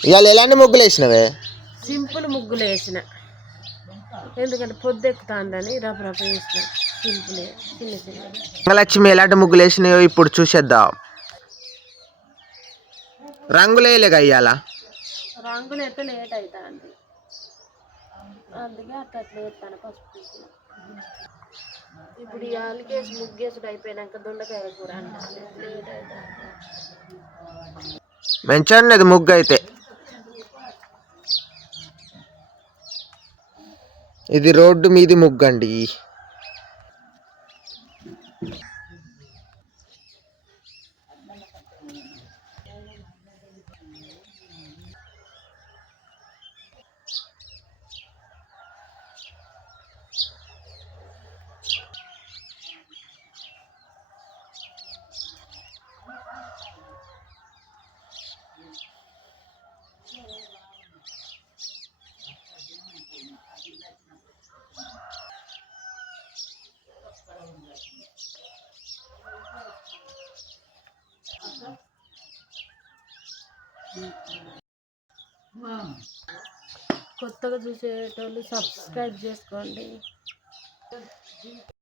ఇవాళ ఎలాంటి ముగ్గులు వేసినవే? సింపుల్ ముగ్గులు వేసిన, ఎందుకంటే పొద్దు ఎక్కుతాందని రపరప వేసిన సింపుల్ చిన్న చిన్న. లక్ష్మి ఎలాంటి ముగ్గులు వేసినాయో ఇప్పుడు చూసేద్దాం. రంగులు వేయలేగా ఇవాళ? రంగులు అయితే లేట్ అవుతుంది, అందుకే అట్లా వేస్తాను పసుపు. ఇప్పుడు ఈ ఆలుకేసి ముగ్గేసుడు అయిపోయినాక దొండకాయ కూర అంటే లేట్ అవుతుంది. మంచిగా ఉన్నది ముగ్గు అయితే. ఇది రోడ్డు మీది ముగ్గు అండి. కొత్తగా చూసేటోళ్ళు సబ్స్క్రైబ్ చేసుకోండి.